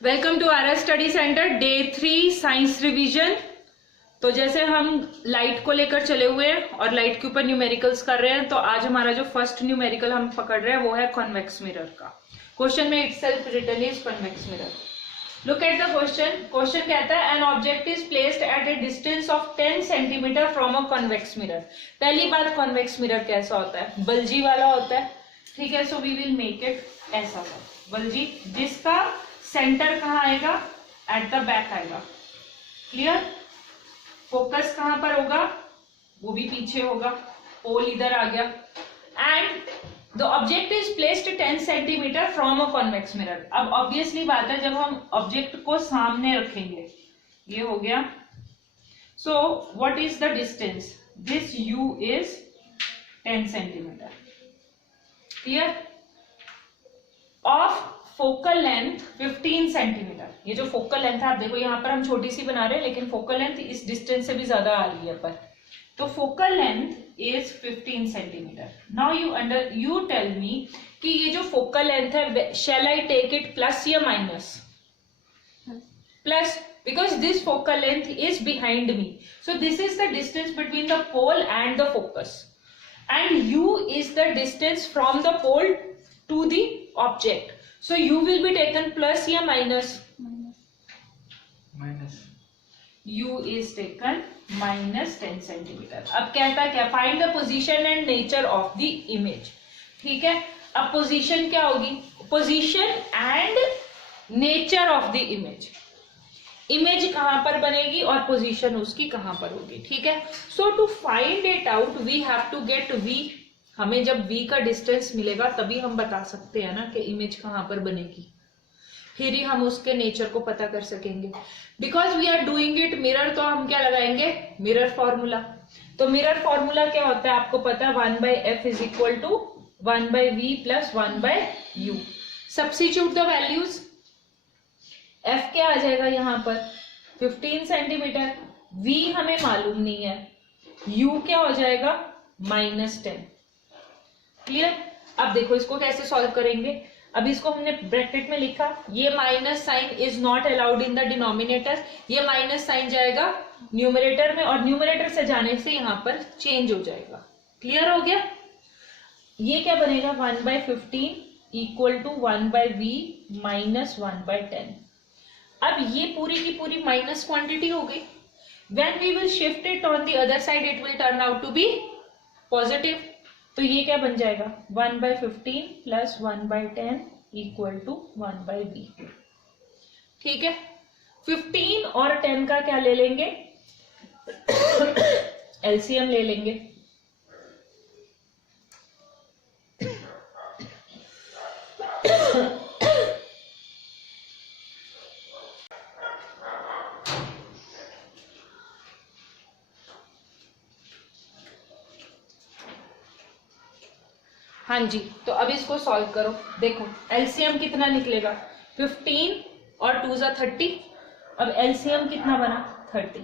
Welcome to our study centre day 3 science revision. तो जैसे हम लाइट को लेकर चले हुए हैं और लाइट के ऊपर न्यूमेरिकल्स कर रहे हैं, तो आज हमारा जो फर्स्ट न्यूमेरिकल हम पकड़ रहे हैं वो है कॉन्वेक्स मिरर का। क्वेश्चन में itself written is convex mirror. Look at the question. Question कहता है an object is placed at a distance of 10 centimetre from a convex mirror. पहली बात, कॉन्वेक्स मिरर कैसा होता है? बल्जी वाला होता है, ठीक है। So we will make it ऐसा बल्जी, जिसका सेंटर कहाँ आएगा? एट द बैक आएगा। क्लियर? फोकस कहां पर होगा? वो भी पीछे होगा। पोल इधर आ गया। And the object is placed 10 centimetre from a convex mirror. अब ऑब्वियसली बात है, जब हम ऑब्जेक्ट को सामने रखेंगे, ये हो गया। सो what is the distance? This u is 10 centimetre. Clear? Of focal length 15 centimetre. ये जो फोकल लेंथ है, आप देखो यहाँ पर हम छोटी सी बना रहे हैं, लेकिन फोकल लेंथ इस डिस्टेंस से भी ज्यादा आ रही है पर। तो focal length is 15 centimetre. Now you tell me कि ये जो फोकल लेंथ है, shall I take it plus या minus? Plus, because this focal length is behind me. So this is the distance between the pole and the focus, and u is the distance from the pole to the object. So u will be taken plus या minus? Minus. u is taken minus 10 centimetre. अब कहता है क्या? Find the position and nature of the image. ठीक है, अब position क्या होगी? Position and nature of the image. Image कहां पर बनेगी और पोजीशन उसकी कहां पर होगी। ठीक है, so to find it out we have to get v। हमें जब v का डिस्टेंस मिलेगा तभी हम बता सकते हैं ना कि इमेज कहां पर बनेगी, फिर ही हम उसके नेचर को पता कर सकेंगे। Because we are doing it mirror, तो हम क्या लगाएंगे? Mirror formula. तो मिरर फॉर्मूला क्या होता है आपको पता है? 1/f is equal to 1/v plus 1/u। Substitute the values. f क्या आ जाएगा यहाँ पर? 15 सेंटीमीटर। v हमें मालूम नहीं है, u क्या हो जाएगा? -10। क्लियर? अब देखो इसको कैसे सॉल्व करेंगे। अब इसको हमने ब्रैकेट में लिखा, ये minus sign is not allowed in the denominator. ये माइनस साइन जाएगा न्यूमरेटर में, और न्यूमरेटर से जाने से यहाँ पर चेंज हो जाएगा। क्लियर हो गया? ये क्या बनेगा? 1/15 इक्वल टू 1/v माइनस 1/10। अब ये पूरी की पूरी माइनस क्वांटिटी हो गई। When we will shift it on the other side, it will turn out to be positive. तो ये क्या बन जाएगा? 1/15 प्लस 1/10 इक्वल टू 1/v। ठीक है, 15 और 10 का क्या ले लेंगे? एलसीएम ले लेंगे। हाँ जी, तो अब इसको सॉल्व करो। देखो एलसीएम कितना निकलेगा? 15 और 2 ज़ा 30। अब एलसीएम कितना बना? 30।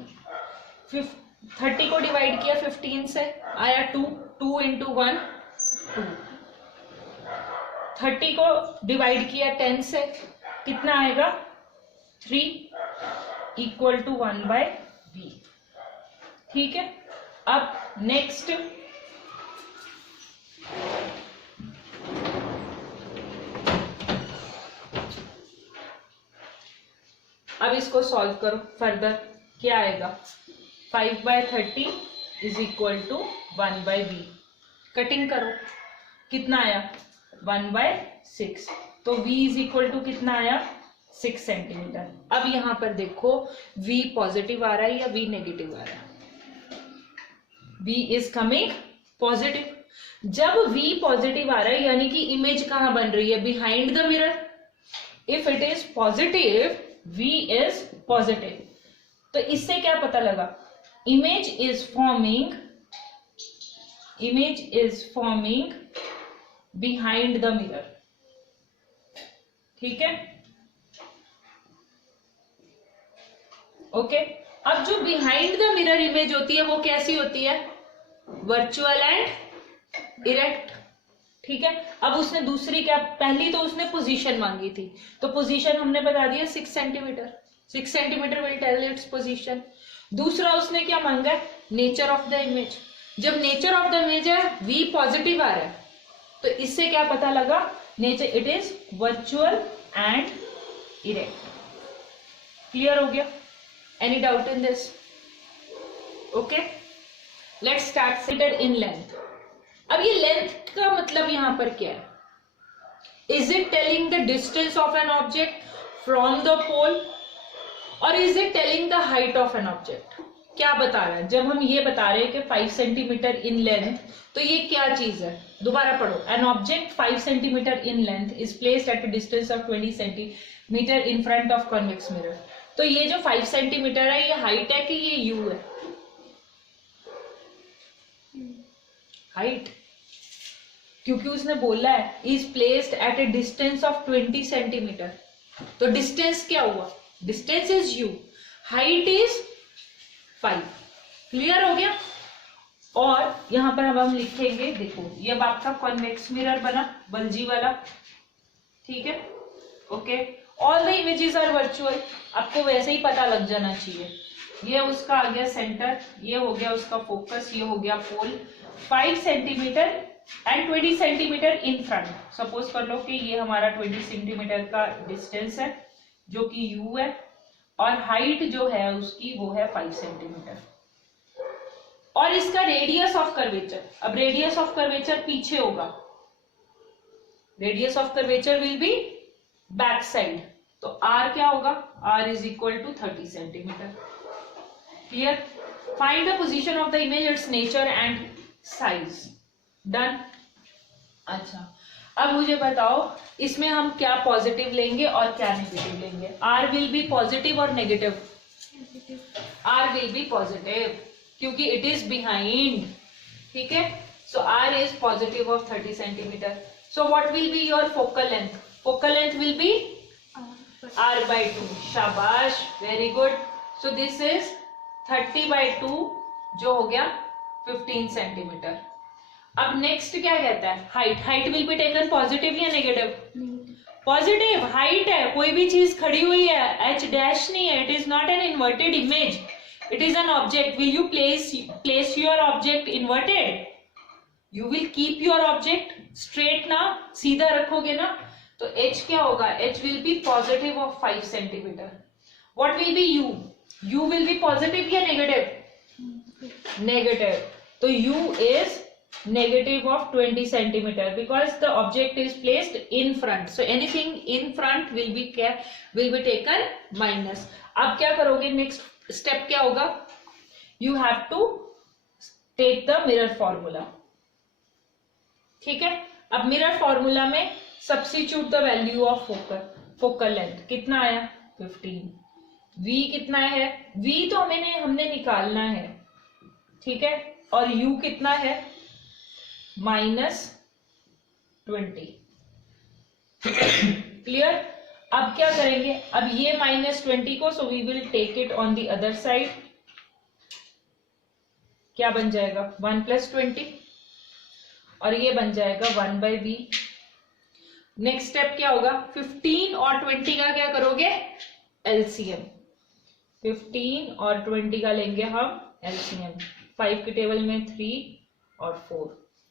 30 को डिवाइड किया 15 से, आया 2। 2 इंटू 1 2। 30 को डिवाइड किया 10 से, कितना आएगा? 3 इक्वल टू 1/v। ठीक है, अब नेक्स्ट अब इसको सॉल्व करो फर्दर। क्या आएगा? 5/30 is equal to 1/v। Cutting करो, कितना आया? 1/6। तो v इज इक्वल टू कितना आया? 6 सेंटीमीटर। अब यहां पर देखो v पॉजिटिव आ रहा है या v नेगेटिव आ रहा है? v is coming positive. जब v पॉजिटिव आ रहा है यानी कि इमेज कहां बन रही है? Behind the mirror. If it is positive, v is positive, तो इससे क्या पता लगा? image is forming behind the mirror। ठीक है, ओके। अब जो बिहाइंड द मिरर इमेज होती है वो कैसी होती है? Virtual and erect. ठीक है। अब उसने दूसरी क्या, पहली तो उसने पोजीशन मांगी थी, तो पोजीशन हमने बता दिया 6 centimetre, 6 centimetre will tell its position. दूसरा उसने क्या मांगा है, नेचर ऑफ द इमेज। जब नेचर ऑफ द इमेज है V पॉजिटिव आ रहा है, तो इससे क्या पता लगा, nature it is virtual and erect. Clear हो गया? Any doubt in this? Okay, let's start centre in length. अब ये लेंथ का मतलब यहां पर क्या है? Is it telling the distance of an object from the पोल और is it telling the height of an object? क्या बता रहा है? जब हम ये बता रहे हैं कि 5 सेंटीमीटर इन लेंथ, तो ये क्या चीज है? दोबारा पढ़ो। An object 5 centimetre in length is placed at a distance of 20 centimetre in front of convex mirror. तो ये जो 5 सेंटीमीटर है, ये हाइट है कि ये यू है? हाइट, क्योंकि उसने बोला है is placed at a distance of 20 centimetre. तो डिस्टेंस क्या हुआ? Distance is you, height is 5। Clear हो गया? और यहां पर अब हम लिखेंगे, देखो ये अब आपका कॉन्वेक्स मिरर बना, बल्जी वाला, ठीक है। Okay, all the images are virtual, आपको वैसे ही पता लग जाना चाहिए। ये उसका आ गया सेंटर, ये हो गया उसका फोकस, ये हो गया पोल। 5 centimetre and 20 centimetre in front. Suppose कर लो कि ये हमारा 20 सेंटीमीटर का डिस्टेंस है जो कि u है, और हाइट जो है उसकी वो है 5 सेंटीमीटर। और इसका रेडियस ऑफ कर्वेचर, अब रेडियस ऑफ कर्वेचर पीछे होगा, radius of curvature will be back side, तो r क्या होगा? r is equal to 30 centimetre. Clear? Find the position of the image, its nature and size. Done. अच्छा, अब मुझे बताओ इसमें हम क्या पॉजिटिव लेंगे और क्या नेगेटिव लेंगे? r विल बी पॉजिटिव और negative? r will be positive क्योंकि इट इज बिहाइंड, ठीक है। सो r is positive of 30 centimetre. So what will be your focal length? Focal length will be r/2। शाबाश, very good. So this is 30/2 जो हो गया 15 centimetre. अब next क्या कहता है? Height. Height will be taken positive या नेगेटिव? पॉजिटिव। हाइट है, कोई भी चीज खड़ी हुई है, h डैश नहीं है, it is not an inverted image, it is an object. Will you place your object inverted? You will keep your object straight ना, सीधा रखोगे ना, तो h क्या होगा? h will be positive of 5 centimetre. What will be u? u will be positive या negative? Negative. तो u is negative of 20 centimeter because the object is placed in front. So anything in front will be taken minus. अब क्या करोगे? Next step क्या होगा? You have to take the mirror formula. ठीक है। अब mirror formula में substitute the value of focal length. कितना आया? 15। v कितना है? v तो हमने निकालना है, ठीक है। और u कितना है? -20। क्लियर? अब क्या करेंगे? अब ये -20 को, so we will take it on the other side. क्या बन जाएगा? 1 + 20, और ये बन जाएगा 1/v। नेक्स्ट स्टेप क्या होगा? 15 और 20 का क्या करोगे? एलसीएम। 15 और 20 का लेंगे हम एलसीएम। 5 के टेबल में 3 और 4,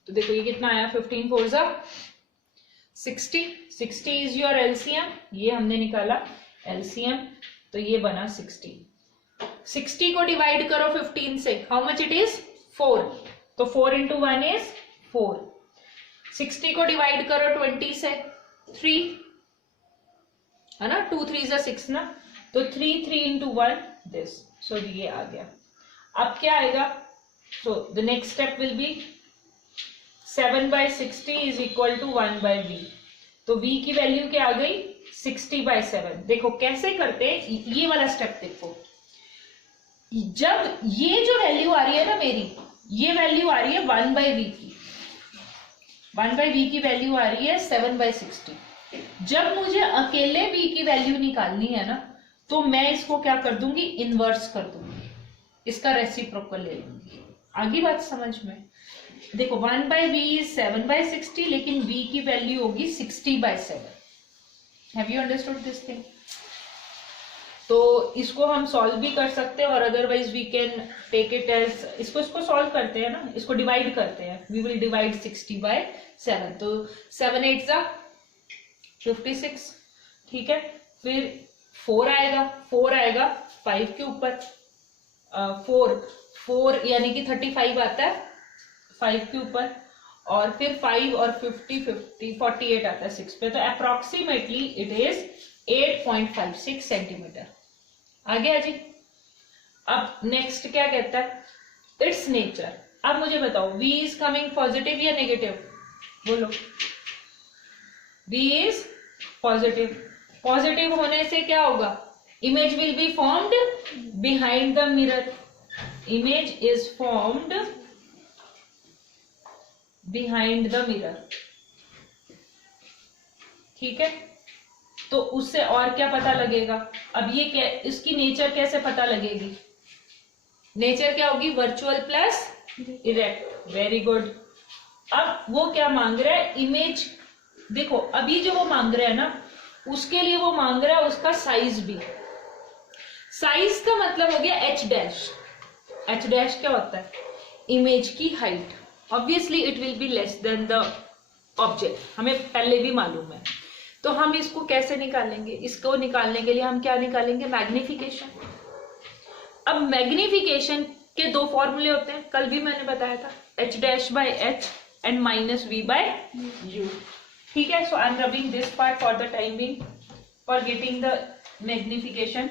तो देखो ये कितना आया? 15 4 ज़ा 60। 60 इज योर एलसीएम। ये हमने निकाला एलसीएम, तो ये बना 60। 60 को डिवाइड करो 15 से, हाउ मच इट इज? 4। तो 4 × 1 इज 4। 60 को डिवाइड करो 20 से, 3 है ना, 2 3 ज़ा 6 ना, तो 3 3 × 1 दिस। सो ये आ गया। अब क्या आएगा? So the next step will be 7/60 is equal to 1/v। तो v की वैल्यू क्या आ गई? 60/7। देखो कैसे करते हैं, ये वाला स्टेप देखो। जब ये जो वैल्यू आ रही है ना मेरी, ये वैल्यू आ रही है 1/v की, 1/v की वैल्यू आ रही है 7/60। जब मुझे अकेले v की वैल्यू निकालनी है ना, तो मैं इसको क्या कर दूंगी? इनवर्स कर दूंगी, इसका रेसिप्रोकल ले लूंगी। आगे बात समझ में? देखो 1/v इज 7/60, लेकिन v की वैल्यू होगी 60/7. Have you understood this thing? तो इसको हम सॉल्व भी कर सकते हैं और otherwise we can take it as, इसको सॉल्व करते हैं ना, इसको डिवाइड करते हैं. We will divide 60/7. तो 7 8 जा 56. ठीक है, फिर 4 आएगा 5 के ऊपर. 4 यानी कि 35 आता है 5 के ऊपर, और फिर 5 और 50 48 आता है 6 पे. तो अप्रोक्सीमेटली इट इज 8.56 सेंटीमीटर. आ गया जी. अब नेक्स्ट क्या कहता है, इट्स नेचर. अब मुझे बताओ v इज कमिंग पॉजिटिव या नेगेटिव? बोलो. v is positive. पॉजिटिव होने से क्या होगा, image will be formed behind the mirror. Image is formed behind the mirror. ठीक है, तो उससे और क्या पता लगेगा? अब ये क्या, इसकी नेचर कैसे पता लगेगी? नेचर क्या होगी, virtual plus erect. Very good. अब वो क्या मांग रहा है, इमेज. देखो अभी जो वो मांग रहा है ना, उसके लिए वो मांग रहा है उसका साइज भी. साइज का मतलब हो गया एच डैश. एच डैश क्या होता है, इमेज की height. Obviously it will be less than the object, हमें पहले भी मालूम है. तो हम इसको कैसे निकालेंगे? इसको निकालने के लिए हम क्या निकालेंगे, मैग्निफिकेशन. अब मैग्निफिकेशन के दो फॉर्मूले होते हैं, कल भी मैंने बताया था, H dash by H and minus we by U. ठीक है, so I am rubbing this part for the time being for getting the magnification.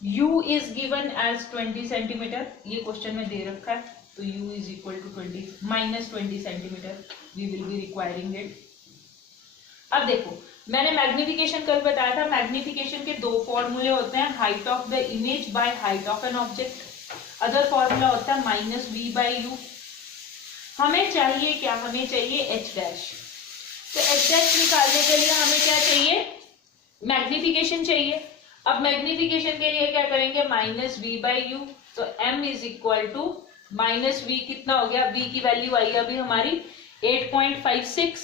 u is given as 20 centimetre. ये क्वेश्चन में दे रखा है, तो u is equal to 20 centimetre. We will be requiring it. अब देखो, मैंने मैग्निफिकेशन कल बताया था. मैग्निफिकेशन के दो फॉर्मूले होते हैं, height of the image by height of an object. Other formula होता है माइनस वी बाय यू. हमें चाहिए क्या, हमें चाहिए एच डैश. तो एच डैश निकालने के लिए हमें क्या चाहिए, मैग्निफिकेशन चाहिए. अब मैग्निफिकेशन के लिए क्या करेंगे, माइनस वी बाय यू. तो m is equal to minus v, कितना हो गया, v की वैल्यू आई अभी हमारी 8.56.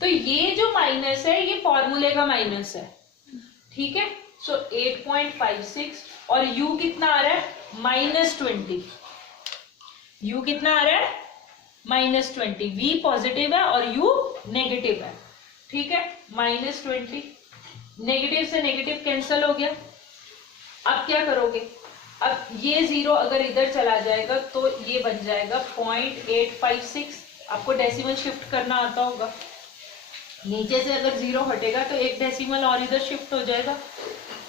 तो ये जो माइनस है ये फॉर्मूले का माइनस है. ठीक है, सो 8.56 और u कितना आ रहा है, -20. u कितना आ रहा है, -20. v पॉजिटिव है और u नेगेटिव है. ठीक है, -20. नेगेटिव से नेगेटिव कैंसिल हो गया. अब क्या करोगे, अब ये 0 अगर इधर चला जाएगा तो ये बन जाएगा 0.856. आपको डेसिमल शिफ्ट करना आता होगा. नीचे से अगर 0 हटेगा तो एक डेसिमल और इधर शिफ्ट हो जाएगा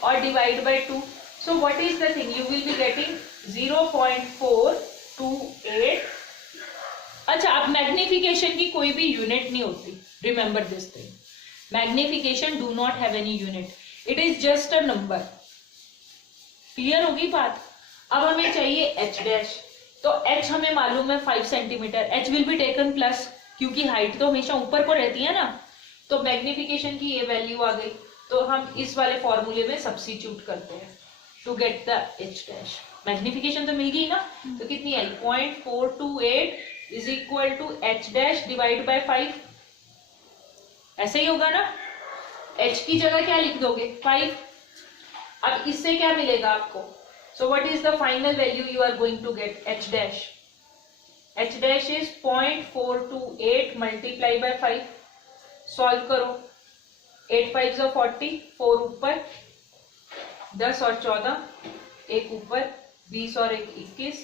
और divide by 2. So what is the thing, you will be getting 0.428. अच्छा, अब मैग्निफिकेशन की कोई भी यूनिट नहीं होती. Remember this thing, magnification do not have any unit. It is just a number. Clear होगी बात. अब हमें चाहिए एच डैश. तो एच हमें मालूम है 5 centimetre. H will be taken plus, क्योंकि हाइट तो हमेशा ऊपर को रहती है ना. तो मैग्निफिकेशन की ये वैल्यू आ गई, तो हम इस वाले फॉर्मूले में सब्स्टिट्यूट करते हैं to get the h dash. Magnification तो मिल गई ना, तो कितनी आई, 0.428 is equal to h dash divide by 5. ऐसे ही होगा ना. h की जगह क्या लिख दोगे, 5. अब इससे क्या मिलेगा आपको, so what is the final value you are going to get, h dash. h dash is 0.428 multiply by 5. Solve करो. 8 5 40, 4 ऊपर, 10 और 14, एक ऊपर, 20 और 1 21,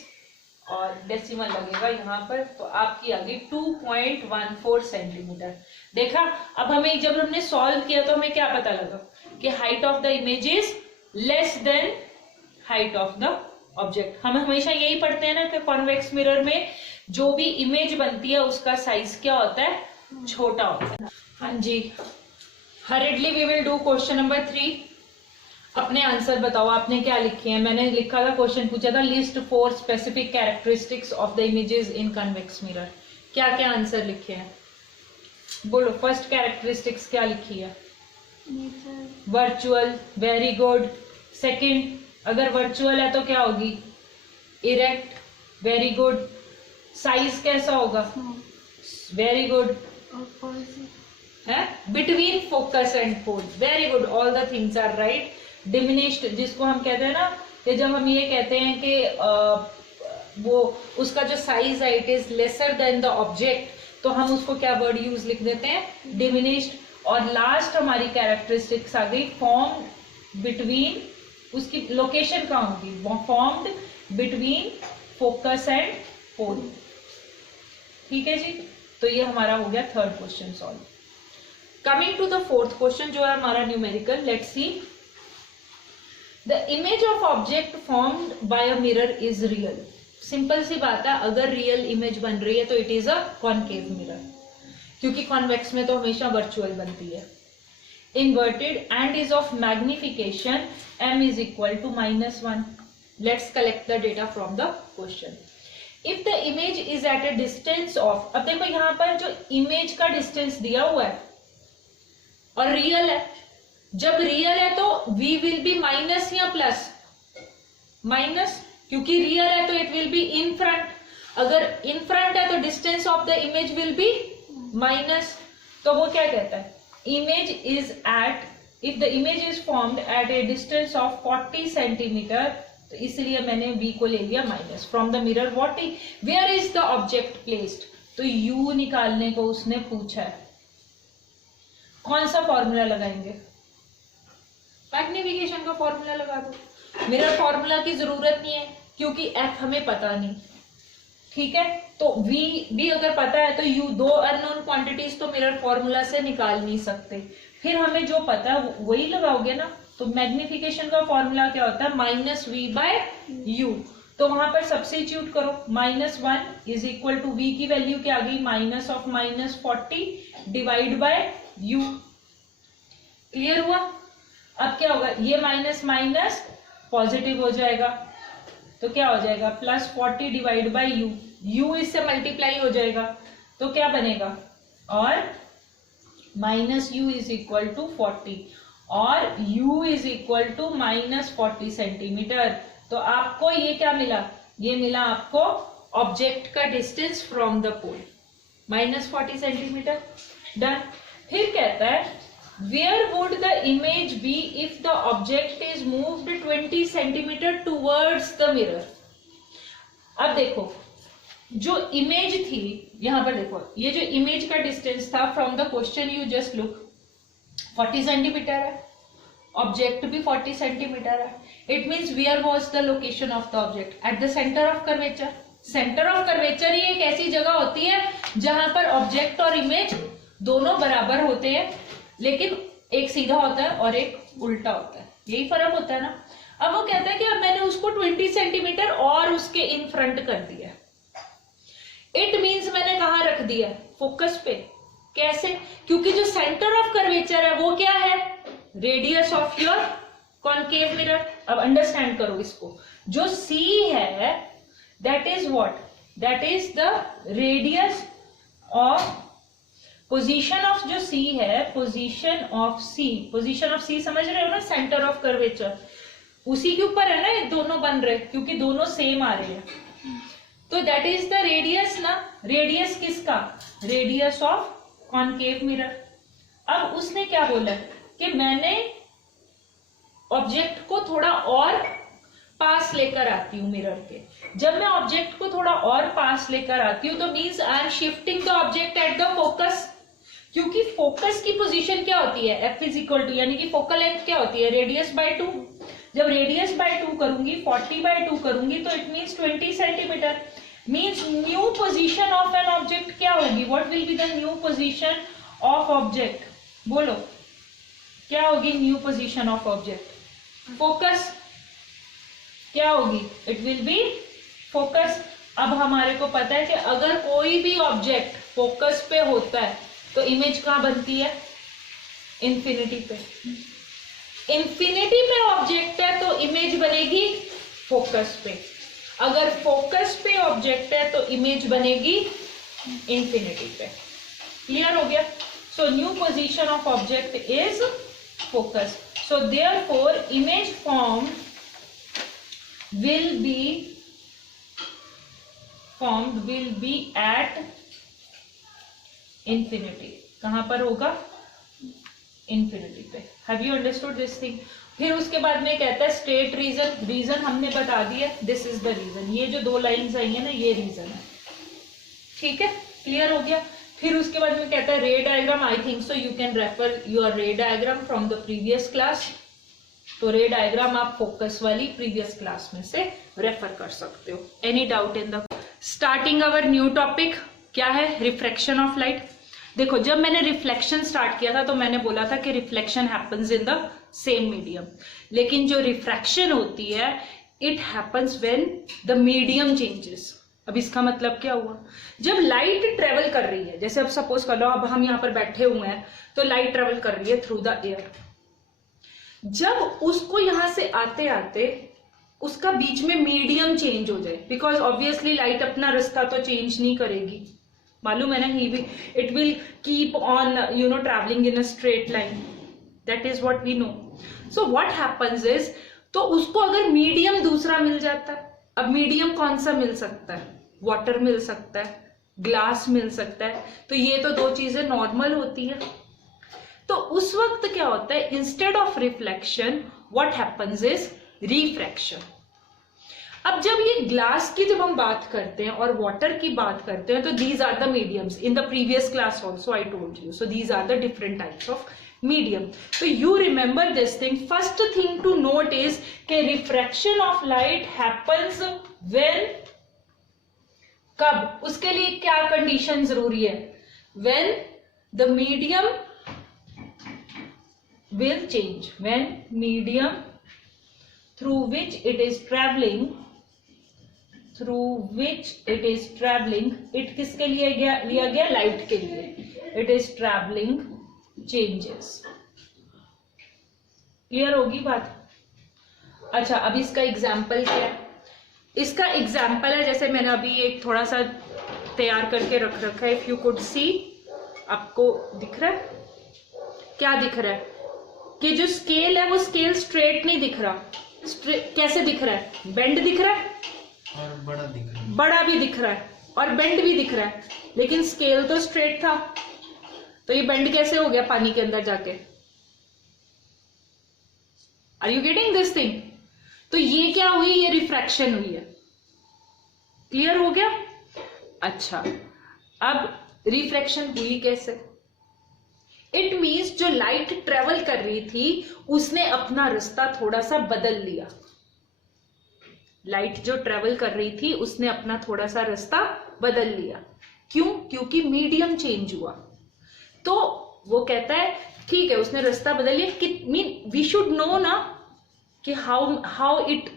और डेसिमल लगेगा यहाँ पर. तो आपकी आ गई 2.14 सेंटीमीटर. देखा, अब हमें जब हमने सॉल्व किया तो हमें क्या पता लगा कि height of the image is less than height of the object. हम हमेशा यही पढ़ते हैं ना कि कॉन्वेक्स मिरर में जो भी इमेज बनती है उसका साइज क्या होता है, छोटा होता है. हाँ जी, hurriedly we will do question number 3. अपने आंसर बताओ, आपने क्या लिखे हैं. मैंने लिखा था, क्वेश्चन पूछा था, list 4 specific characteristics of the images in convex mirror. क्या क्या आंसर लिखे हैं, बोलो. फर्स्ट कैरेक्टरिस्टिक्स क्या लिखी है, वर्चुअल. Very good. सेकंड, अगर वर्चुअल है तो क्या होगी, इरेक्ट, वेरी गुड। साइज कैसा होगा, वेरी गुड, है between focus and pole, very good, all the things are right. Diminished, जिसको हम कहते हैं ना कि जब हम ये कहते हैं कि वो उसका जो साइज है it is lesser than the object, तो हम उसको क्या वर्ड यूज लिख देते हैं, डिमिनिश्ड। और लास्ट हमारी कैरेक्टरिस्टिक्स आ गई, फॉर्म बिटवीन, उसकी लोकेशन कहाँ होगी, formed between focus and pole. ठीक है जी, तो ये हमारा हो गया third question solve. Coming to the fourth question जो है हमारा numerical, let's see. The image of object formed by a mirror is real. Simple सी बात है, अगर रियल इमेज बन रही है तो it is a concave mirror, क्योंकि कॉन्वेक्स में तो हमेशा वर्चुअल बनती है। Inverted and is of magnification m is equal to -1. Let's collect the data from the question. If the image is at a distance of, अब देखो यहाँ पर जो इमेज का डिस्टेंस दिया हुआ है और रियल है, जब रियल है तो v will be माइनस या प्लस, माइनस, क्योंकि रियल है तो it will be in front, अगर इन फ्रंट है तो distance of the image will be minus. तो वो क्या कहता है, image is at, if the image is formed at a distance of 40 centimetre, तो इसलिए मैंने v को ले लिया minus, from the mirror what is, where is the object placed, तो u निकालने को उसने पूछा है। कौन सा फॉर्मूला लगाएंगे, मैग्निफिकेशन का फॉर्मूला लगा दो, मिरर फॉर्मूला की जरूरत नहीं है क्योंकि f हमें पता नहीं। ठीक है, तो v भी अगर पता है तो u, दो अननोन क्वांटिटीज तो मिरर फॉर्मूला से निकाल नहीं सकते, फिर हमें जो पता है वही लगाओगे ना। तो मैग्निफिकेशन का फॉर्मूला क्या होता है, -v/u, तो वहां पर सब्स्टिट्यूट करो, -1 इज इक्वल टू v की वैल्यू क्या आ गई, -40 डिवाइड बाय u। क्लियर हुआ। अब क्या होगा, ये माइनस माइनस पॉजिटिव हो जाएगा, तो क्या हो जाएगा, +40 डिवाइड बाय u, u इससे मल्टीप्लाई हो जाएगा तो क्या बनेगा, और -u इज इक्वल टू 40 और u is equal to -40 centimetre. तो आपको ये क्या मिला, ये मिला आपको ऑब्जेक्ट का distance from the pole, -40 centimetre. Done. फिर कहता है where would the image be if the object is moved 20 centimetre towards the mirror. अब देखो जो इमेज थी, यहां पर देखो ये जो इमेज का डिस्टेंस था from the question you just look, 40 centimetre है, ऑब्जेक्ट भी 40 सेंटीमीटर है, it means where was the location of the object, at the centre of curvature. Centre of curvature ही एक ऐसी जगह होती है जहां पर ऑब्जेक्ट और इमेज दोनों बराबर होते हैं, लेकिन एक सीधा होता है और एक उल्टा होता है, यही फर्क होता है ना। अब वो कहता है कि अब मैंने उसको 20 सेंटीमीटर और उसके इन फ्रंट कर दिया, इट मीन्स मैंने कहां रख दिया, फोकस पे। कैसे, क्योंकि जो सेंटर ऑफ कर्वेचर है वो क्या है, radius of your concave mirror. अब अंडरस्टैंड करो इसको, जो C है that is what, that is the radius of, position of जो C है, पोजीशन ऑफ C समझ रहे हो ना, सेंटर ऑफ कर्वेचर उसी के ऊपर है ना, ये दोनों बन रहे क्योंकि दोनों सेम आ रहे हैं, तो दैट इज द रेडियस ना। रेडियस किसका, रेडियस ऑफ कॉनकेव मिरर। अब उसने क्या बोला कि मैंने ऑब्जेक्ट को थोड़ा और पास लेकर आती हूं मिरर के। जब मैं ऑब्जेक्ट को थोड़ा और पास लेकर आती हूं तो means I am shifting the object at the focus, क्योंकि फोकस की पोजीशन क्या होती है, f इज इक्वल टू, यानी कि फोकल लेंथ क्या होती है, रेडियस बाय 2। जब रेडियस बाय 2 करूंगी, 40/2 करूंगी, तो it means 20 centimetre. Means new position of an object क्या होगी, what will be the new position of object, बोलो क्या होगी new position of object, focus. क्या होगी, इट विल बी फोकस। अब हमारे को पता है कि अगर कोई भी ऑब्जेक्ट फोकस पे होता है तो इमेज कहां बनती है, इंफिनिटी पे। इंफिनिटी पे ऑब्जेक्ट है तो इमेज बनेगी फोकस पे, अगर फोकस पे ऑब्जेक्ट है तो इमेज बनेगी इंफिनिटी पे। क्लियर हो गया। So new position of object is focus, so therefore image form will be formed will be at infinity. कहां पर होगा? infinity पे. Have you understood this thing? फिर उसके बाद में कहता है स्टेट रीजन. रीजन हमने बता दिया, दिस इज द रीजन. ये जो दो लाइंस आई है ना, ये रीजन है. ठीक है, क्लियर हो गया. फिर उसके बाद में कहता है रे diagram. I think so you can refer your रे diagram from the previous class. तो रे डायग्राम आप फोकस वाली प्रीवियस क्लास में से रेफर कर सकते हो. Any doubt in the starting our new topic क्या है? Refraction of light. देखो, जब मैंने रिफ्लेक्शन स्टार्ट किया था तो मैंने बोला था कि reflection happens in the same medium, लेकिन जो रिफ्रैक्शन होती है it happens when the medium changes. अब इसका मतलब क्या हुआ? जब लाइट ट्रेवल कर रही है, जैसे अब सपोज कर लो अब हम यहाँ पर बैठे हुए हैं तो लाइट ट्रेवल कर रही है थ्रू द एयर. जब उसको यहां से आते आते उसका बीच में मीडियम चेंज हो जाए, बिकॉज ऑब्वियसली लाइट अपना रास्ता तो चेंज नहीं करेगी, मालूम है ना. ही भी it will keep on travelling in a straight line. That is what we know. So what happens is, तो उसको अगर मीडियम दूसरा मिल जाता है. अब मीडियम कौन सा मिल सकता है? वाटर मिल सकता है, ग्लास मिल सकता है. तो ये तो दो चीजें नॉर्मल होती है. तो उस वक्त क्या होता है? Instead of reflection what happens is refraction. अब जब ये ग्लास की जब हम बात करते हैं और वाटर की बात करते हैं तो these are the mediums. In the previous class also I told you. So these are the different types of medium. तो you remember this thing. First thing to note is के refraction of light happens when, कब? उसके लिए क्या condition जरूरी है? When the medium will change, when medium through which it is traveling, it किसके लिए लिया गया? लाइट के लिए. it is traveling changes. Clear होगी बात? अच्छा, अब इसका एग्जाम्पल क्या है? इसका एग्जाम्पल है, जैसे मैंने अभी एक थोड़ा सा तैयार करके रख रखा है. इफ यू कुड सी, आपको दिख रहा है? क्या दिख रहा है? कि जो स्केल है वो स्केल स्ट्रेट नहीं दिख रहा. कैसे दिख रहा है? बेंड दिख रहा है और बड़ा दिख रहा है. बड़ा भी दिख रहा है और बेंड भी दिख रहा है, लेकिन स्केल तो स्ट्रेट था. तो ये बेंड कैसे हो गया पानी के अंदर जाके? Are you getting this thing? तो ये क्या हुई? ये रिफ्रैक्शन हुई है. क्लियर हो गया? अच्छा, अब रिफ्रैक्शन हुई कैसे? इट मीन्स जो लाइट ट्रेवल कर रही थी उसने अपना रास्ता थोड़ा सा बदल लिया. लाइट जो ट्रेवल कर रही थी उसने अपना थोड़ा सा रास्ता बदल लिया. क्यों? क्योंकि मीडियम चेंज हुआ. तो वो कहता है ठीक है, उसने रास्ता बदल लिया. मीन वी शुड नो ना कि how it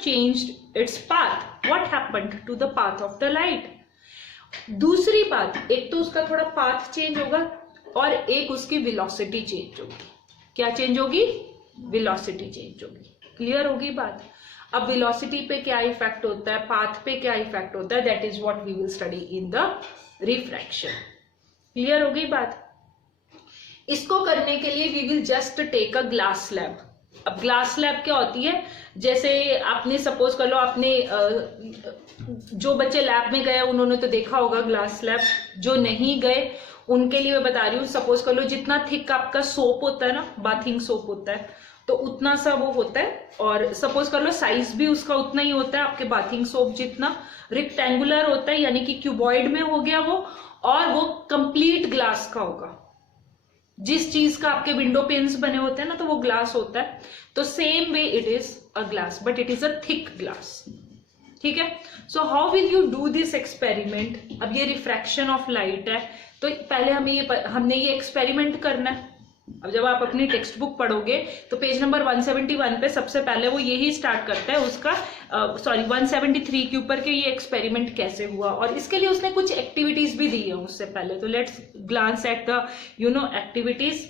changed its path. What happened to the path of the light. दूसरी बात, एक तो उसका थोड़ा पाथ चेंज होगा और एक उसकी वेलोसिटी चेंज होगी. क्या चेंज होगी? वेलोसिटी चेंज होगी. क्लियर होगी बात? अब वेलोसिटी पे क्या इफेक्ट होता है, पाथ पे क्या इफेक्ट होता है, that is what we will study in the refraction. Clear हो गई बात? इसको करने के लिए we will just take a glass slab. अब ग्लास स्लैब क्या होती है? जैसे आपने सपोज कर लो, आपने जो बच्चे लैब में गए उन्होंने तो देखा होगा ग्लास स्लैब. जो नहीं गए उनके लिए मैं बता रही हूँ. सपोज कर लो जितना थिक आपका सोप होता है ना, बाथिंग सोप होता है, तो उतना सा वो होता है. और सपोज कर लो साइज भी उसका उतना ही होता है आपके बाथिंग सोप जितना. रेक्टेंगुलर होता है, यानी कि क्यूबॉइड में हो गया वो, और वो कंप्लीट ग्लास का होगा. जिस चीज का आपके विंडो पेन्स बने होते हैं ना, तो वो ग्लास होता है. तो same way it is a glass, but it is a thick glass. ठीक है? So how will you do this experiment? अब ये रिफ्रैक्शन ऑफ लाइट है, तो पहले हमने ये एक्सपेरिमेंट करना है. अब जब आप अपनी टेक्स्ट बुक पढ़ोगे तो पेज नंबर 171 पे सबसे पहले वो यही स्टार्ट करता है उसका 173 के ऊपर के ये एक्सपेरिमेंट कैसे हुआ. और इसके लिए उसने कुछ एक्टिविटीज भी दी है उससे पहले. तो let's glance at the activities.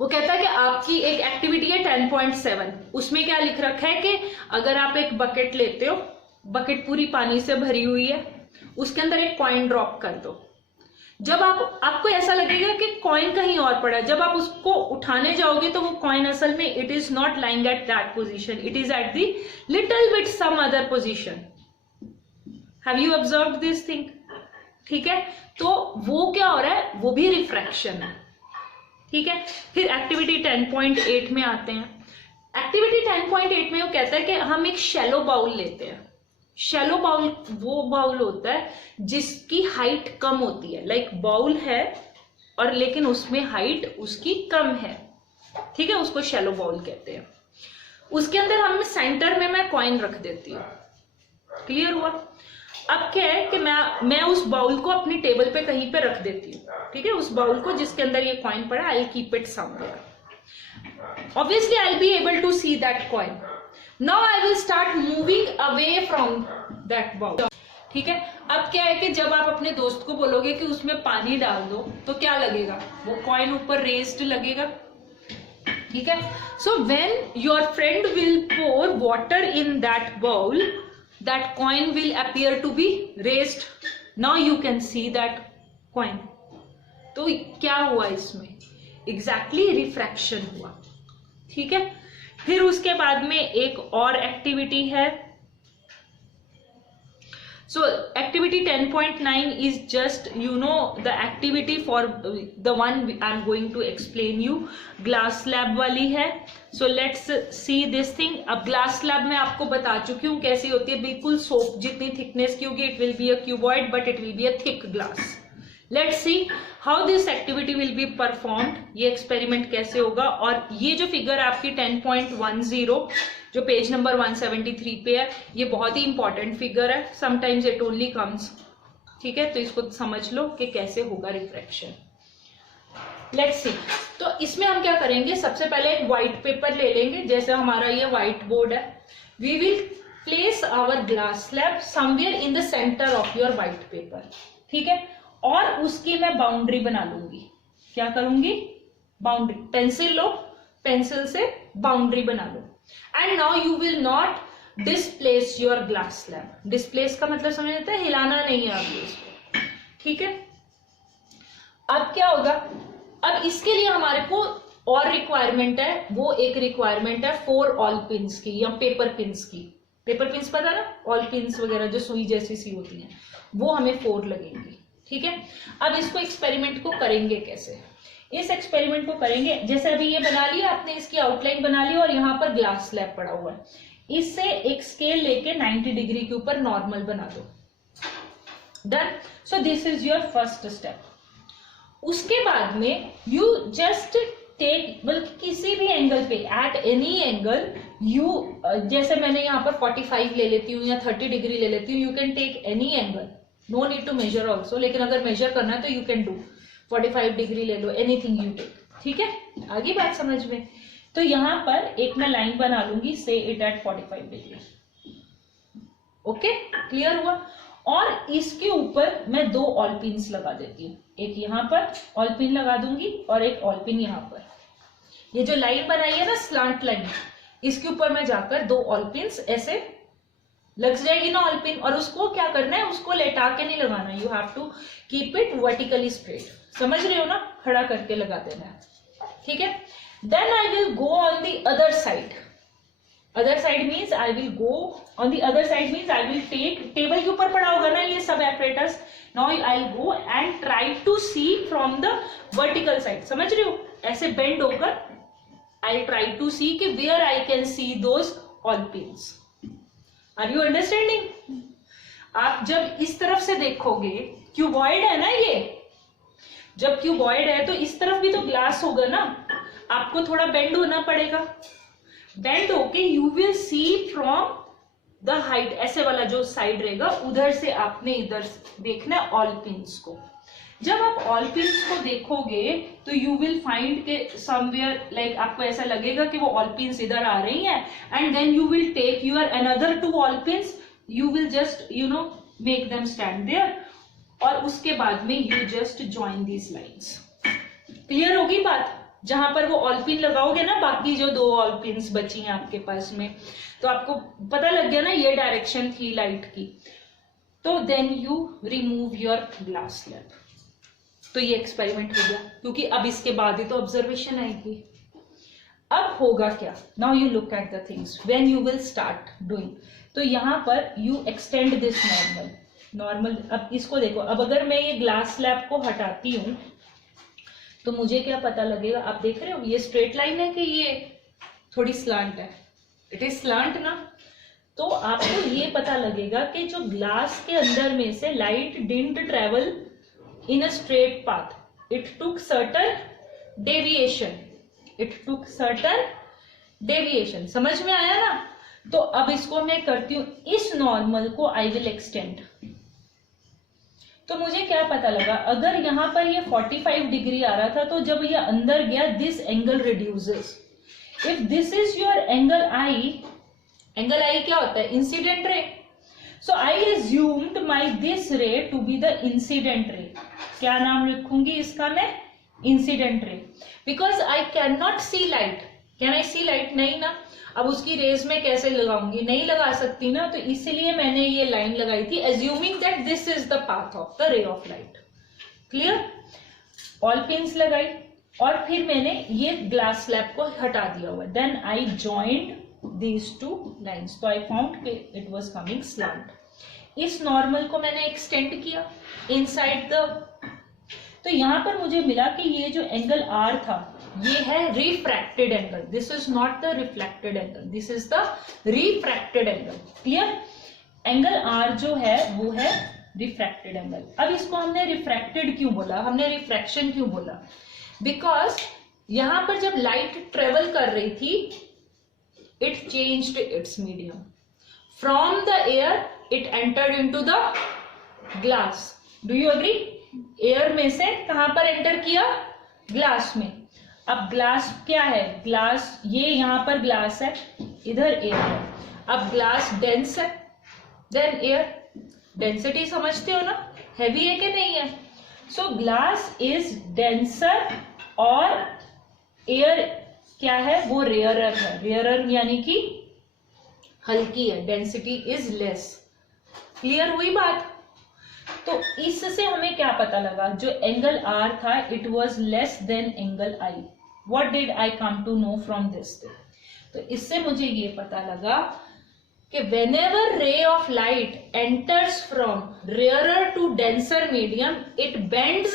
वो कहता है कि आपकी एक एक्टिविटी है 10.7. उसमें क्या लिख रखा है कि अगर आप एक बकेट लेते हो, बकेट पूरी पानी से भरी हुई है, उसके अंदर एक कॉइन ड्रॉप कर दो. जब आपको ऐसा लगेगा कि कॉइन कहीं और पड़ा है, जब आप उसको उठाने जाओगे तो वो कॉइन असल में it is not lying at that position, it is at the little bit some other position. Have you observed this thing? ठीक है, तो वो क्या हो रहा है, वो भी रिफ्रैक्शन है। ठीक है, फिर एक्टिविटी 10.8 में आते हैं। एक्टिविटी 10.8 में वो कहता है कि हम एक शैलो बाउल लेते हैं। शैलो बाउल वो बाउल होता है जिसकी हाइट कम होती है, लाइक बाउल है और लेकिन उसमें हाइट उसकी कम है। ठीक है, उसको शैलो बाउल कहते हैं। उसके अंदर हम सेंटर में मैं कॉइन रख देती हूँ। क्लियर हुआ? अब क्या है कि मैं उस बाउल को अपनी टेबल पे कहीं पे रख देती हूँ। ठीक है, उस बाउल को जिसके अंदर ये कॉइन पड़ा, I keep it somewhere. Obviously, I'll be able to see that coin. Now I will start moving away from that bowl. ठीक है, अब क्या है कि जब आप अपने दोस्त को बोलोगे कि उसमें पानी डाल दो तो क्या लगेगा, वो कॉइन ऊपर रेस्ड लगेगा। ठीक है, so when your friend will pour water in that bowl, that coin will appear to be raised. Now you can see that coin. तो क्या हुआ इसमें, एग्जैक्टली रिफ्रैक्शन हुआ। ठीक है, फिर उसके बाद में एक और एक्टिविटी है। So activity 10.9 is just the activity for the one I am going to explain you, glass slab वाली है। So let's see this thing. अब ग्लास स्लैब में आपको बता चुकी हूँ कैसी होती है, बिल्कुल सोप जितनी थिकनेस की होगी। It will be a cuboid but it will be a thick glass. Let's see how this activity will be performed, ये एक्सपेरिमेंट कैसे होगा। और ये जो फिगर आपकी 10.10 जो पेज नंबर 173 पे है, ये बहुत ही इंपॉर्टेंट फिगर है। Sometimes it only comes. ठीक है, तो इसको समझ लो कि कैसे होगा रिफ्रैक्शन। लेट्स सी, तो इसमें हम क्या करेंगे, सबसे पहले एक व्हाइट पेपर ले लेंगे, जैसे हमारा ये व्हाइट बोर्ड है। We will place our glass slab somewhere in the centre of your white paper. ठीक है, और उसकी मैं बाउंड्री बना लूंगी। क्या करूंगी, बाउंड्री। पेंसिल लो, पेंसिल से बाउंड्री बना लो। And now you will not displace your glass slab. Displace का मतलब समझ लेते हैं, हिलाना नहीं है आपको इसको। ठीक है, अब क्या होगा, अब इसके लिए हमारे को और रिक्वायरमेंट है। वो एक रिक्वायरमेंट है 4 ऑल पिन्स की या पेपर पिन्स की। पेपर पिन्स पता ना, ऑल पिन्स वगैरह जो सुई जैसी सी होती हैं, वो हमें 4 लगेंगी। ठीक है, अब इसको एक्सपेरिमेंट को करेंगे कैसे, इस एक्सपेरिमेंट को करेंगे जैसे अभी ये बना लिया आपने, इसकी आउटलाइन बना ली और यहाँ पर ग्लास स्लैब पड़ा हुआ है। इससे एक स्केल लेके 90 डिग्री के ऊपर नॉर्मल बना दो। Done. So this is your first step. उसके बाद में यू जस्ट टेक, बल्कि किसी भी एंगल पे, एट एनी एंगल यू, जैसे मैंने यहाँ पर 45 ले लेती हूँ या 30 डिग्री ले लेती हूँ। You can take any angle, no need to measure also, लेकिन अगर मेजर करना है तो यू कैन डू 45 डिग्री ले लो, एनीथिंग यू टेक। ठीक है, आगे बात समझ में। तो यहाँ पर एक मैं लाइन बना लूंगी, से it at 45 degree. Okay, clear हुआ। और इसके ऊपर मैं 2 ऑल पिन्स लगा देती हूँ, एक यहाँ पर ऑल पिन लगा दूंगी और एक ऑल पिन यहाँ पर। ये जो लाइन बनाई है ना, स्लांट लाइन, इसके ऊपर मैं जाकर 2 ऑल पिन्स ऐसे लग जाएगी ना ऑल पिन। और उसको क्या करना है, उसको लेटा के नहीं लगाना, you have to keep it vertically straight. समझ रहे हो ना, खड़ा करके लगा देना है। ठीक है, then I will go on the other side. Other side means I will go on the other side means I will take, table के ऊपर पड़ा होगा ना ये सब apparatus. Now I go and try to see from the vertical side. समझ रहे हो, ऐसे बेंड होकर आई ट्राई टू सी कि where I can see those all pins. Are you understanding? आप जब इस तरफ से देखोगे, क्यूबॉइड है ना ये, जब क्यूबॉइड है तो इस तरफ भी तो ग्लास होगा ना, आपको थोड़ा बेंड होना पड़ेगा। बेंड होके you will see from the height, ऐसे वाला जो साइड रहेगा उधर से आपने इधर देखना है ऑल पिन्स को। जब आप ऑल पिन्स को देखोगे तो यू विल फाइंड के समवेयर, लाइक आपको ऐसा लगेगा कि वो ऑल पिन्स इधर आ रही हैं, and then you will take your another 2 all pins, you will just make them stand there, और उसके बाद में you just join these lines. Clear होगी बात? जहां पर वो ऑल पिन लगाओगे ना, बाकी जो 2 ऑल पिन्स बची हैं आपके पास में, तो आपको पता लग गया ना ये डायरेक्शन थी लाइट की। तो then you remove your glass slab. तो ये एक्सपेरिमेंट हो गया, क्योंकि अब इसके बाद ही तो ऑब्जर्वेशन आएगी। अब होगा क्या, now you look at the things when you will start doing. तो यहाँ पर यू एक्सटेंड दिस नॉर्मल। अब इसको देखो, अब अगर मैं ये ग्लास स्लैब को हटाती हूँ तो मुझे क्या पता लगेगा, आप देख रहे हो ये स्ट्रेट लाइन है कि ये थोड़ी स्लांट है, इट इज स्लांट ना। तो आपको ये पता लगेगा कि जो ग्लास के अंदर में से light didn't travel in a straight path, it took certain deviation, it took certain deviation. समझ में आया ना। तो अब इसको मैं करती हूं, इस नॉर्मल को आई विल एक्सटेंड। तो मुझे क्या पता लगा, अगर यहां पर ये 45 डिग्री आ रहा था, तो जब ये अंदर गया this angle reduces. If this is your angle I क्या होता है, incident ray. So I assumed my this ray to be the incident ray. क्या नाम लिखूंगी इसका मैं, incident ray, because I can not see light. Can I see light, नहीं ना। अब उसकी रेज में कैसे लगाऊंगी, नहीं लगा सकती ना, तो इसलिए मैंने ये लाइन लगाई थी, assuming that this is the path of the ray of light. Clear. All pins लगाई और फिर मैंने ये ग्लास स्लैब को हटा दिया हुआ। Then I joined these two lines, तो I found कि it was coming slant। इस नॉर्मल को मैंने एक्सटेंड किया इनसाइड द, तो यहां पर मुझे मिला कि ये जो एंगल R था ये है refracted angle, this is not the reflected angle, this is the refracted angle. Clear. Angle R जो है वो है रिफ्रैक्टेड एंगल। अब इसको हमने रिफ्रैक्टेड क्यों बोला, हमने रिफ्रैक्शन क्यों बोला, बिकॉज यहां पर जब लाइट ट्रेवल कर रही थी it changed its medium from the air, it entered into the glass। do you agree? Air में से कहां पर एंटर किया, ग्लास में। अब ग्लास क्या है, ग्लास ये यहां पर ग्लास है, इधर एयर है। अब ग्लास डेंस है देन एयर, डेंसिटी समझते हो ना, हैवी है कि नहीं है। सो ग्लास इज डेंसर और एयर क्या है, वो रेयरर है। रेयरर यानी कि हल्की है, डेंसिटी इज लेस। क्लियर हुई बात। तो इससे हमें क्या पता लगा, जो एंगल R था it was less than angle I। What did I come to know from this. तो इससे मुझे ये पता लगा कि whenever ray of light enters from rarer to denser medium, it bends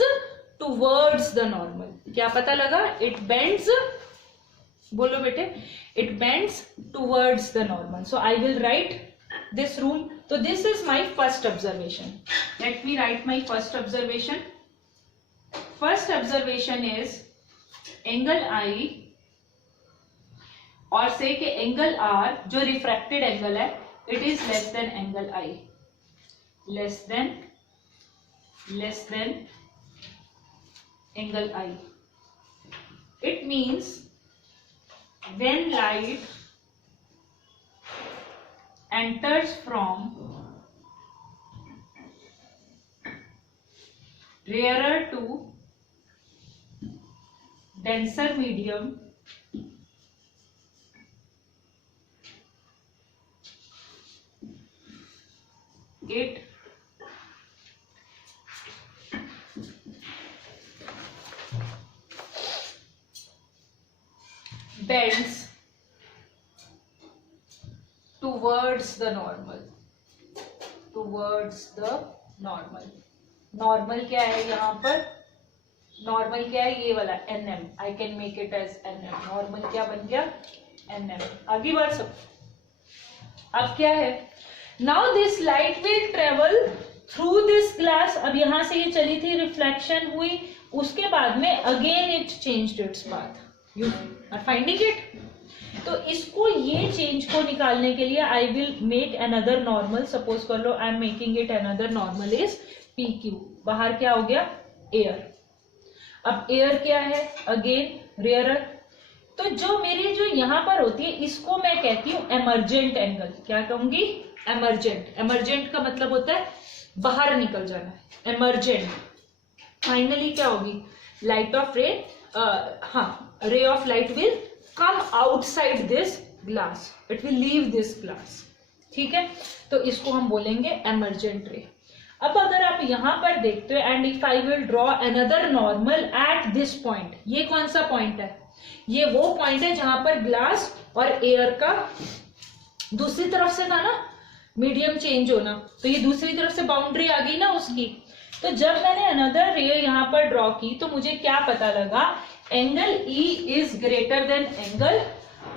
towards the normal। क्या पता लगा, it bends, बोलो बेटे, it bends towards the normal। so I will write this rule। so this is my first observation। let me write my first observation। first observation is angle I, और से कि angle R जो refracted angle है it is less than angle I, less than angle I। It means when light enters from rarer to denser medium, it bends towards the normal, towards the normal। Normal क्या है यहाँ पर, normal क्या है, ये वाला NM, I can make it as NM। Normal क्या बन गया, NM। आगे बढ़ सकते। अब क्या है, now this light will travel through this glass. अब यहां से ये चली थी, रिफ्लेक्शन हुई, उसके बाद में again it changed its path. You are finding it. तो इसको, ये चेंज को निकालने के लिए I will make another normal. Suppose कर लो I am making it another normal is PQ। बाहर क्या हो गया, एयर। अब एयर क्या है, अगेन रेयरर। तो जो मेरी जो यहां पर होती है इसको मैं कहती हूं एमर्जेंट एंगल। क्या कहूंगी, एमर्जेंट। एमर्जेंट का मतलब होता है बाहर निकल जाना, एमर्जेंट। फाइनली क्या होगी, लाइट ऑफ रे, ray of light will come outside this glass, it will leave this glass। ठीक है, तो इसको हम बोलेंगे emergent ray। अब अगर आप यहाँ पर देखते हो, and if I will draw another normal at this point, ये कौन सा पॉइंट है? ये वो पॉइंट है जहां पर ग्लास और एयर का दूसरी तरफ से था ना मीडियम चेंज होना, तो ये दूसरी तरफ से बाउंड्री आ गई ना उसकी। तो जब मैंने अनदर रे यहाँ पर ड्रॉ की तो मुझे क्या पता लगा? Angle E is greater than angle,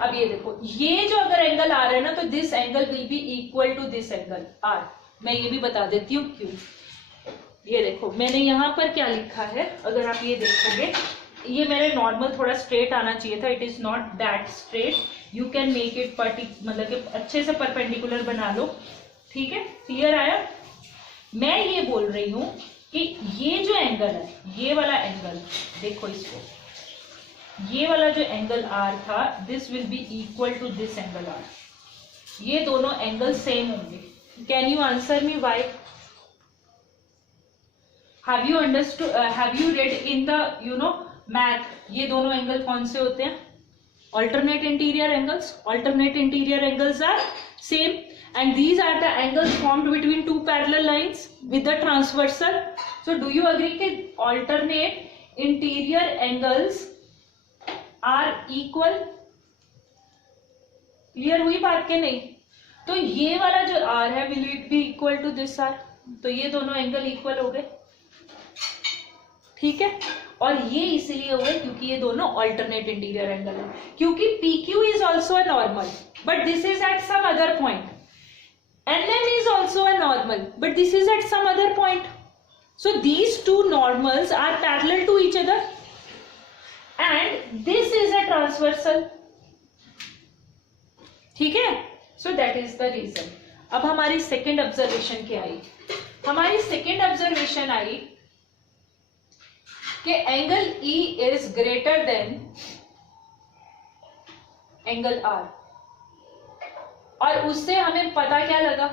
अब ये देखो, ये जो अगर एंगल आर है ना, तो this angle will be equal to this angle R. मैं ये भी बता देती हूँ क्यों। ये देखो मैंने यहाँ पर क्या लिखा है, अगर आप ये देखोगे, ये मेरे नॉर्मल थोड़ा स्ट्रेट आना चाहिए था, it is not that straight, you can make it मतलब कि अच्छे से परपेंडिकुलर बना लो, ठीक है, क्लियर आया? मैं ये बोल रही हूं कि ये जो एंगल है, ये वाला एंगल देखो, इसको, ये वाला जो एंगल आर था, this will be equal to this angle R, ये दोनों एंगल सेम होंगे। Can you answer me why? Have you understood, have you read in the math, ये दोनों एंगल कौन से होते हैं? Alternate interior angles. Alternate interior angles are same, and these are the angles formed between two parallel lines with the transversal. So do you agree that alternate interior angles are equal? Clear हुई बात के नहीं? तो ये वाला जो r है will it be equal to this r? तो ये दोनों एंगल इक्वल हो गए, ठीक है। और ये इसलिए हुए क्योंकि ये दोनों ऑल्टरनेट इंटीरियर एंगल है, क्योंकि PQ is also a normal but this is at some other point. NM is also a normal but this is at some other point. So these two normals are parallel to each other and this is a transversal, ठीक है। So that is the reason. अब हमारी second observation क्या आई? हमारी second observation I कि angle E is greater than angle R, और उससे हमें पता क्या लगा?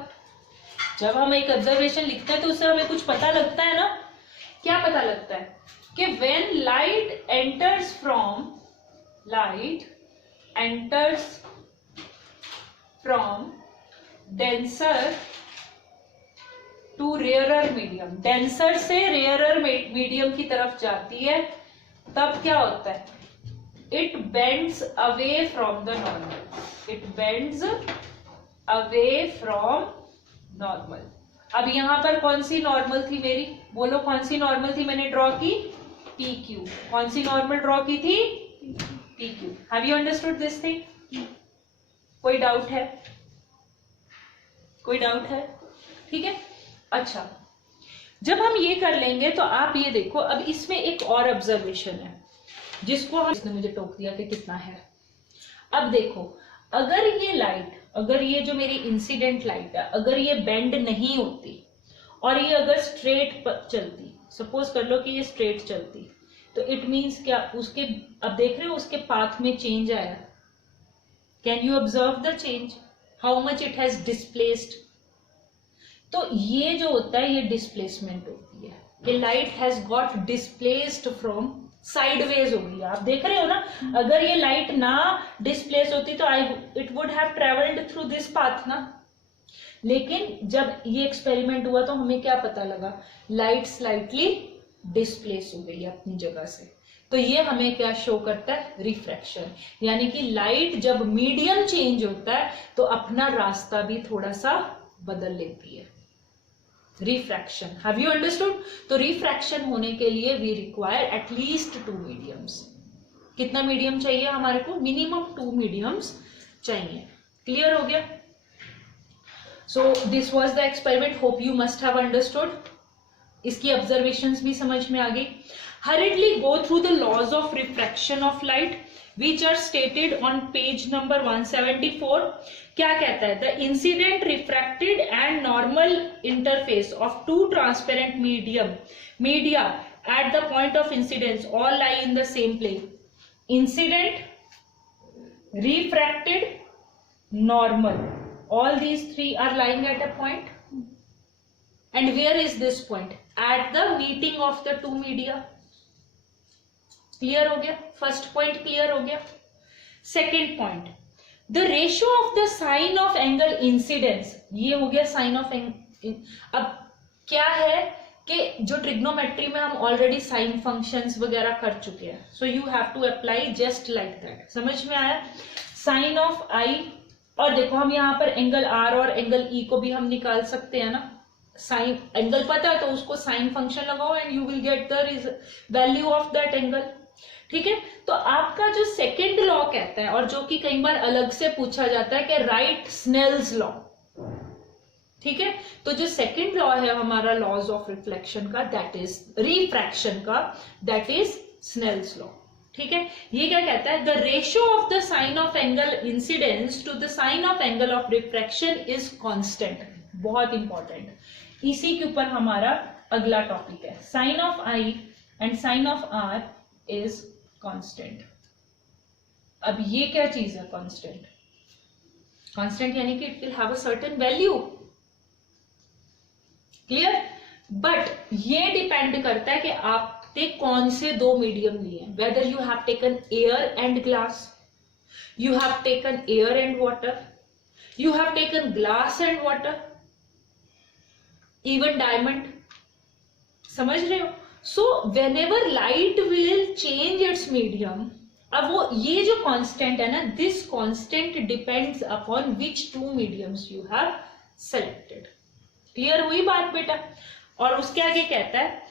जब हम एक ऑब्जर्वेशन लिखते हैं तो उससे हमें कुछ पता लगता है ना। क्या पता लगता है? कि when light enters from denser to rarer medium, denser से rarer medium की तरफ जाती है, तब क्या होता है? It bends away from the normal. It bends away from normal. अब यहां पर कौन सी नॉर्मल थी मेरी? बोलो कौन सी नॉर्मल थी मैंने ड्रॉ की? PQ. कौन सी नॉर्मल ड्रॉ की थी? PQ. Have you understood this thing? कोई डाउट है? कोई डाउट है? ठीक है, अच्छा, जब हम ये कर लेंगे तो आप ये देखो, अब इसमें एक और ऑब्जर्वेशन है जिसको हम, इसने मुझे टोक दिया कि कितना है। अब देखो, अगर ये लाइट, अगर ये जो मेरी इंसिडेंट लाइट है, अगर ये बेंड नहीं होती और ये अगर स्ट्रेट चलती, सपोज कर लो कि ये स्ट्रेट चलती, तो इट मीन्स क्या? उसके, अब देख रहे हो उसके पाथ में चेंज आया। Can you observe the change? How much it has displaced? तो ये जो होता है, ये डिस्प्लेसमेंट होती है कि light has got displaced from, sideways हो गई। आप देख रहे हो ना, अगर ये लाइट ना डिस्प्लेस होती तो it would have travelled through this path ना। लेकिन जब ये एक्सपेरिमेंट हुआ तो हमें क्या पता लगा? लाइट स्लाइटली डिस्प्लेस हो गई अपनी जगह से। तो ये हमें क्या शो करता है? रिफ्रैक्शन, यानी कि लाइट जब मीडियम चेंज होता है तो अपना रास्ता भी थोड़ा सा बदल लेती है। Refraction, have you understood? तो रिफ्रैक्शन होने के लिए वी रिक्वायर एटलीस्ट 2 मीडियम्स। कितना मीडियम चाहिए हमारे को? मिनिमम 2 मीडियम्स चाहिए। क्लियर हो गया? So this was the experiment, hope you must have understood. इसकी ऑब्जर्वेशंस भी समझ में आ गई। Hurriedly go through the laws of refraction of light which are stated on page number 174. क्या कहता है? The incident, refracted and normal interface of two transparent media at the point of incidence all lie in the same plane. Incident, refracted, normal, all these three are lying at a point. And where is this point? At the meeting of the two media. Clear हो गया? First point clear हो गया। Second point, the ratio of the sine of angle incidence, ये हो गया sign of अब क्या है कि जो ट्रिग्नोमेट्री में हम ऑलरेडी साइन फंक्शंस वगैरह कर चुके हैं, so you have to apply just like that. समझ में आया? साइन ऑफ आई, और देखो हम यहाँ पर एंगल आर और एंगल ई को भी हम निकाल सकते हैं ना। साइन एंगल पता है तो उसको साइन फंक्शन लगाओ and you will get the value of that angle. ठीक है, तो आपका जो सेकेंड लॉ कहता है, और जो कि कई बार अलग से पूछा जाता है कि राइट स्नेल्स लॉ। ठीक है, तो जो सेकेंड लॉ है हमारा लॉज ऑफ रिफ्लेक्शन का, दैट इज रिफ्रैक्शन का, दैट इज स्नेल्स लॉ। ठीक है, ये क्या कहता है? The ratio of the sine of angle incidence to the sine of angle of refraction is constant. बहुत इंपॉर्टेंट, इसी के ऊपर हमारा अगला टॉपिक है। Sine of I and sine of R is constant. अब ये क्या चीज है कांस्टेंट? कांस्टेंट यानी कि it will have a certain value. Clear? But ये डिपेंड करता है कि आपने कौन से दो मीडियम लिए, whether you have taken air and glass, you have taken air and water, you have taken glass and water, even diamond. समझ रहे हो? So whenever light will change its medium, अब वो ये जो कांस्टेंट है ना, this constant depends upon which two mediums you have selected. Clear हुई बात बेटा? और उसके आगे कहता है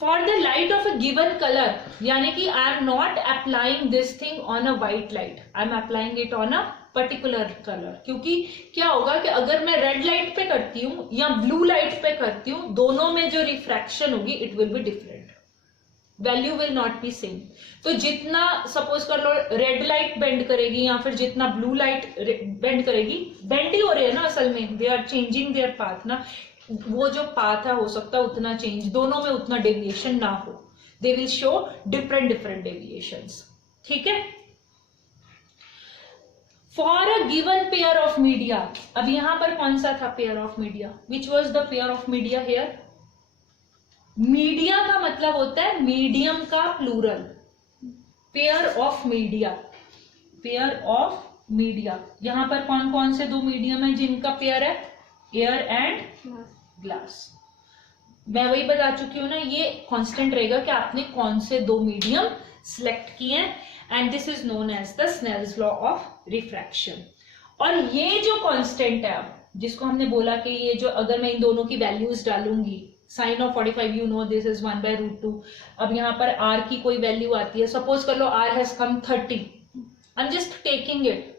for the light of a given colour, यानी कि I am not applying this thing on a white light, I am applying it on a particular colour. क्योंकि क्या होगा कि अगर मैं रेड लाइट पे करती हूँ या ब्लू लाइट पे करती हूँ, दोनों में जो रिफ्रैक्शन होगी it will be different, value will not be same. तो जितना सपोज कर लो रेड लाइट बेंड करेगी या फिर जितना ब्लू लाइट बेंड करेगी, बेंड ही हो रही है ना असल में, they are changing their path ना, वो जो पाथ है हो सकता है उतना चेंज, दोनों में उतना डेविएशन ना हो, they will show different deviations. ठीक है, for a given pair of media, अब यहां पर कौन सा था pair of media? Which was the pair of media here? Media का मतलब होता है मीडियम का plural, pair of media, pair of media. यहां पर कौन कौन से दो मीडियम है जिनका पेयर है? Air and glass. मैं वही बता चुकी हूं ना, ये कांस्टेंट रहेगा कि आपने कौन से दो मीडियम सिलेक्ट किए हैं, and this is known as the Snell's law of refraction. और ये जो कांस्टेंट है, जिसको हमने बोला कि ये जो अगर मैं इन दोनों की वैल्यूज डालूंगी, sine of 45 you know this is 1/√2। अब यहाँ पर आर की कोई वैल्यू आती है, सपोज कर लो R has come 30, I am just taking it.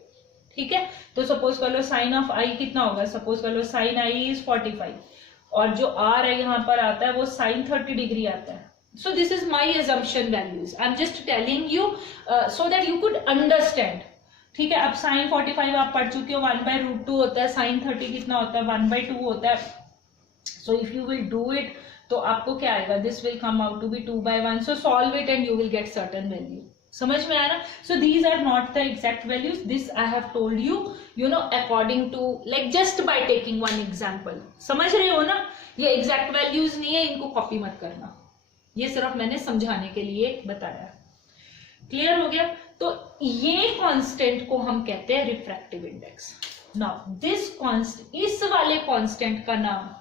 ठीक है, तो सपोज कर लो साइन ऑफ आई कितना होगा? सपोज कर लो साइन आई इज 45 और जो आर है यहाँ पर आता है वो साइन 30 डिग्री आता है। सो this is my assumption values, I am just telling you so that you could understand. ठीक है, अब साइन 45 आप पढ़ चुके हो, 1/√2 होता है, साइन 30 कितना होता है? 1/2 होता है। So if you will do it, तो आपको क्या आएगा? This will come out to be 2/1. So solve it and you will get certain value. समझ में आया ना? So these are not the exact values. This I have told you, you know, according to like just by taking one example. समझ रहे हो ना? ये exact values नहीं है, इनको कॉपी मत करना। ये सिर्फ मैंने समझाने के लिए बताया। क्लियर हो गया? तो ये कांस्टेंट को हम कहते हैं refractive index. Now this constant, इस वाले कांस्टेंट का नाम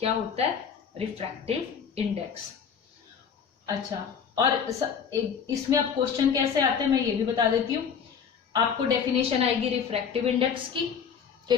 क्या होता है? Refractive index. अच्छा, और इसमें अब क्वेश्चन कैसे आते हैं मैं ये भी बता देती हूँ। आपको डेफिनेशन आएगी रिफ्रैक्टिव इंडेक्स की, कि